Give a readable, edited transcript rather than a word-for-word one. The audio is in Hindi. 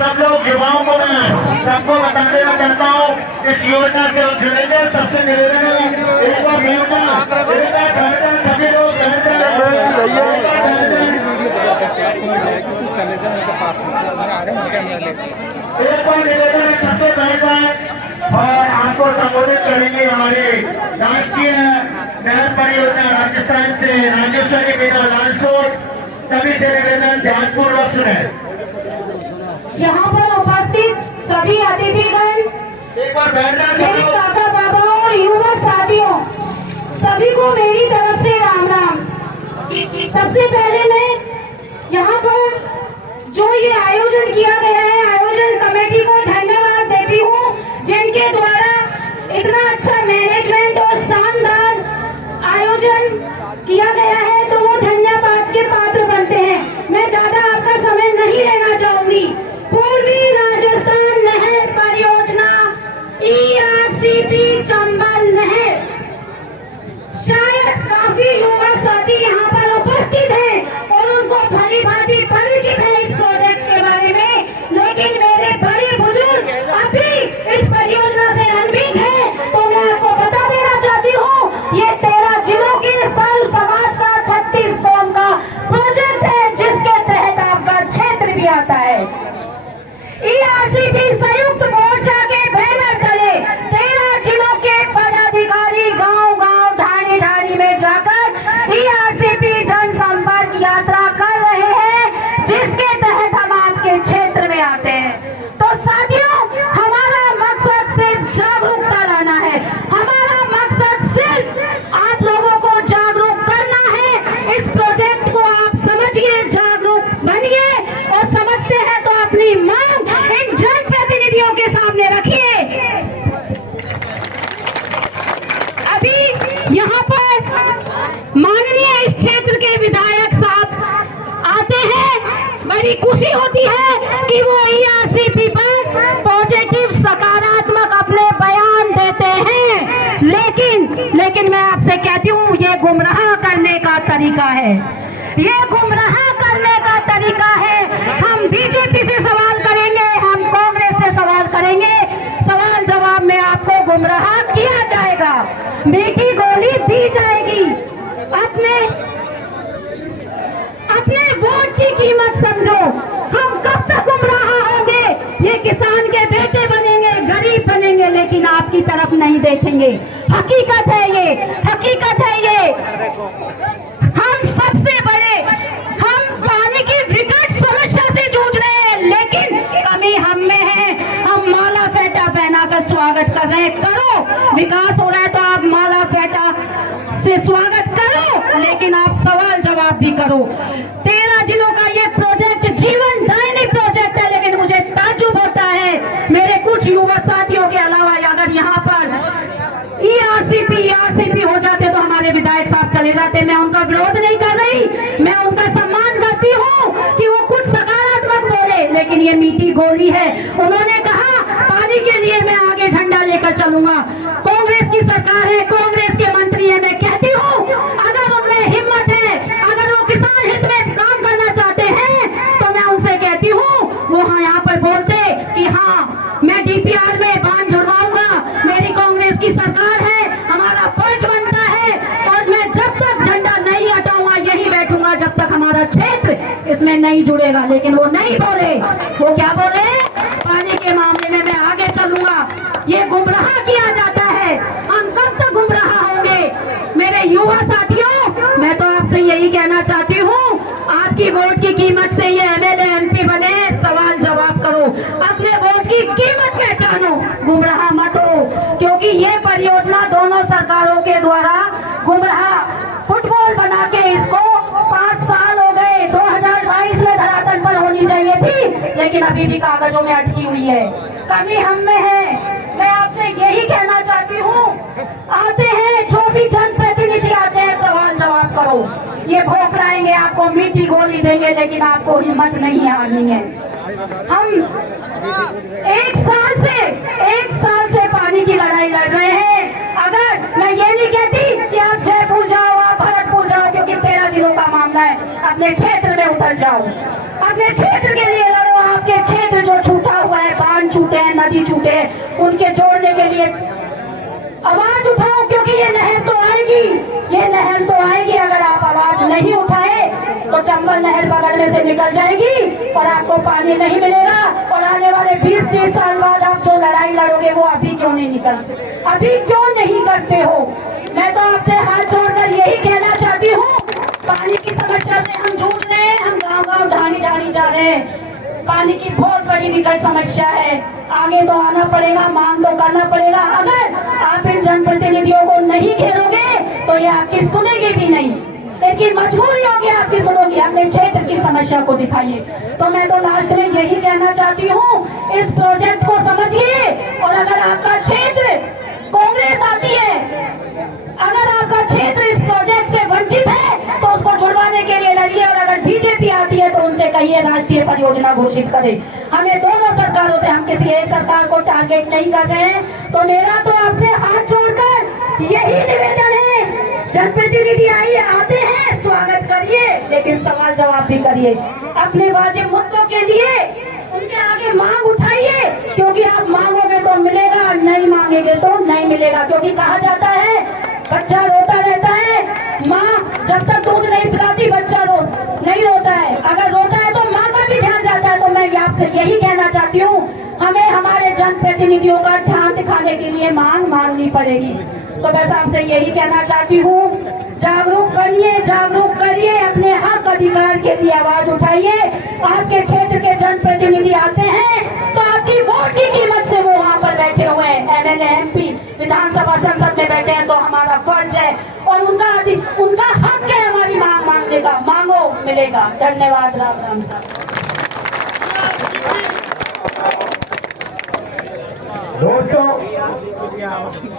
सब लोग युवाओं को मैं सबको बता देना चाहता हूँ, इस योजना से जुड़ेंगे। सबसे निवेदन है, एक बार सभी लोग एक बार निवेदन है, सबसे पहले और आपको संबोधित करेंगे हमारे राष्ट्रीय नहर परियोजना राजस्थान से राजेश्वरी मीना लालसोट। सभी से निवेदन ध्यानपूर्वक सुने। यहाँ पर उपस्थित सभी अतिथिगण, मेरे काका बाबा और युवा साथियों, सभी को मेरी तरफ से राम राम। सबसे पहले मैं यहाँ पर जो ये आयोजन किया गया है, आयोजन कमेटी को धन्यवाद देती हूँ, जिनके द्वारा इतना अच्छा मैनेजमेंट और शानदार आयोजन किया गया है, तो वो धन्यवाद के पात्र बनते हैं। मैं ज्यादा आपका समय नहीं लेना चाहूंगी। पूर्वी राजस्थान नहर परियोजना ERCP चंबल नहर, शायद काफी युवा साथी यहाँ पर उपस्थित हैं और उनको भली भांति परिचित है इस प्रोजेक्ट के बारे में, लेकिन मेरे बड़े बुजुर्ग अभी इस परियोजना से अनभिज्ञ हैं, तो मैं आपको बता देना चाहती हूँ, ये 13 जिलों के सर्व समाज का 36 गांव का प्रोजेक्ट है, जिसके तहत आपका क्षेत्र भी आता है। ERCP संयुक्त मोर्चा के बैनर तले 13 जिलों के पदाधिकारी गांव-गांव, ढाणी-ढाणी में जाकर ERCP जनसंपर्क यात्रा कर रहे हैं, जिसके तहत हम आपके क्षेत्र में आते हैं। तो साथियों, हमारा मकसद सिर्फ जागरूकता लाना है, हमारा मकसद सिर्फ आप लोगों को जागरूक करना है। इस प्रोजेक्ट को आप समझिए, जागरूक बनिए और समझते हैं तो अपनी मांग इन जनप्रतिनिधियों के सामने रखिए। अभी यहाँ पर माननीय इस क्षेत्र के विधायक साहब आते हैं, बड़ी खुशी होती है कि वो ERCP पर पॉजिटिव सकारात्मक अपने बयान देते हैं, लेकिन मैं आपसे कहती हूँ, ये गुमराह करने का तरीका है, ये गुमराह करने का तरीका है। हम बीजेपी से सवाल करेंगे, हम कांग्रेस से सवाल करेंगे, सवाल जवाब में आपको गुमराह किया जाएगा, मीठी गोली दी जाएगी। अपने वोट की कीमत समझो। हम कब तक गुमराह होंगे? ये किसान के बेटे बनेंगे, गरीब बनेंगे, लेकिन आपकी तरफ नहीं देखेंगे। हकीकत है ये, हकीकत है ये। हम सबसे बड़े, हम पानी की विकट समस्या से जूझ रहे हैं, लेकिन कमी हम में है। हम माला फेटा पहनाकर स्वागत कर रहे हैं। करो, विकास हो रहा है तो आप माला फेटा से स्वागत करो, लेकिन आप सवाल जवाब भी करो। 13 जिलों का ये प्रोजेक्ट जीवन दायिनी प्रोजेक्ट है, लेकिन मुझे ताज्जुब होता है, मेरे कुछ युवा साथियों के अलावा अगर यहाँ पर ERCP हो जाते तो हमारे विधायक साहब चले जाते। मैं उनका विरोध नहीं कर रही, मैं उनका सम्मान करती हूँ कि वो कुछ सकारात्मक बोले, लेकिन ये मीठी गोली है। उन्होंने कहा पानी के लिए मैं आगे झंडा लेकर चलूंगा। कांग्रेस की सरकार है, कांग्रेस के मंत्री है, मैं कहती हूँ अगर उनमें हिम्मत है, अगर वो किसान हित में काम करना चाहते हैं, तो मैं उनसे कहती हूँ वो यहाँ पर बोलते कि हाँ मैं DPR में बांध जुड़वाऊंगा, मेरी कांग्रेस की सरकार है, हमारा फर्ज बनता है, और मैं जब तक झंडा नहीं हटाऊंगा यही बैठूंगा जब तक हमारा क्षेत्र इसमें नहीं जुड़ेगा। लेकिन वो नहीं बोले, वो क्या बोले? पानी के मामले में मैं आगे चलूंगा। ये गुमराह किया जाता है। हम कब तक गुमराह होंगे? मेरे युवा साथियों, मैं तो आपसे यही कहना चाहती हूँ, आपकी वोट की कीमत से ये MLA MP बने, सवाल जवाब करो, अपने वोट की कीमत पहचानो, गुमराह मत हो, क्योंकि ये परियोजना दोनों सरकारों के द्वारा गुमराह फुटबॉल बना के इसको 5 साल हो गए। 2022 में धरातल पर होनी चाहिए थी, लेकिन अभी भी कागजों में अटकी हुई है। कमी हम में है। मैं आपसे यही कहना चाहती हूँ, आते हैं जो भी जनप्रतिनिधि आते हैं, सवाल जवाब करो। ये भोंकलाएंगे, आपको मीठी गोली देंगे, लेकिन आपको हिम्मत नहीं आनी है। हम एक साल से पानी की लड़ाई लड़ रहे हैं। अगर मैं ये नहीं कहती कि आप जयपुर जाओ, आप भरतपुर जाओ, क्योंकि 13 जिलों का मामला है, अपने क्षेत्र में उतर जाओ, अपने क्षेत्र के लिए लड़ो। आपके क्षेत्र जो उनके जोड़ने के लिए आवाज उठाओ, क्योंकि ये नहर तो आएगी, ये नहर तो आएगी। अगर आप आवाज नहीं उठाए तो चंबल नहर बगल में से निकल जाएगी और आपको पानी नहीं मिलेगा। और आने वाले 20-30 साल बाद आप जो लड़ाई लड़ोगे वो अभी क्यों नहीं निकलते, अभी क्यों नहीं करते हो? मैं तो आपसे हाथ जोड़कर यही कहना चाहती हूँ, पानी की समस्या से हम जूझ रहे हैं, हम गाँव-गाँव ढाणी जा रहे हैं। पानी की बहुत बड़ी विकट समस्या है, आगे तो आना पड़ेगा, मांग तो करना पड़ेगा। अगर आप इन जनप्रतिनिधियों को नहीं घेरोगे तो ये आपकी सुनेगी भी नहीं, लेकिन मजबूरी होगी आपकी सुनोगी। अपने क्षेत्र की समस्या को दिखाइए। तो मैं तो लास्ट में यही कहना चाहती हूँ, इस प्रोजेक्ट को समझिए। और अगर आपका क्षेत्र कांग्रेस आती है, अगर आपका क्षेत्र इस प्रोजेक्ट से वंचित है तो उसको छुड़वाने के लिए लड़िए। और अगर बीजेपी आती है तो उनसे कहिए राष्ट्रीय परियोजना घोषित करे। हमें दोनों सरकारों से, हम किसी एक सरकार को टारगेट नहीं कर रहे हैं। तो मेरा तो आपसे हाथ जोड़कर यही निवेदन है, जनप्रतिनिधि आते हैं, स्वागत करिए, लेकिन सवाल जवाब भी करिए। अपने वाजिब मुद्दों के लिए उनके आगे मांग उठाइए, क्योंकि आप मांगोगे तो मिलेगा, नहीं मांगेंगे तो नहीं मिलेगा। क्योंकि कहा जाता है बच्चा रोता रहता है, माँ जब तक दूध नहीं पिलाती बच्चा नहीं रोता है, अगर रोता है तो माँ का भी ध्यान जाता है। तो मैं आपसे यही कहना चाहती हूँ, हमें हमारे जनप्रतिनिधियों का ध्यान दिखाने के लिए मांग मांगनी पड़ेगी। तो बस आपसे यही कहना चाहती हूँ, जागरूक करिए, अपने हक अधिकार के लिए आवाज उठाइए। आपके क्षेत्र के जनप्रतिनिधि आते हैं तो आपकी वोट की कीमत से वो वहाँ पर बैठे हुए हैं, एमएलए एमपी विधानसभा संसद में बैठे हैं, तो हमारा फर्ज है और उनका हक है हमारी मांग मांगने का। मांगो, मिलेगा। धन्यवाद। राम राम साहब। दोस्तों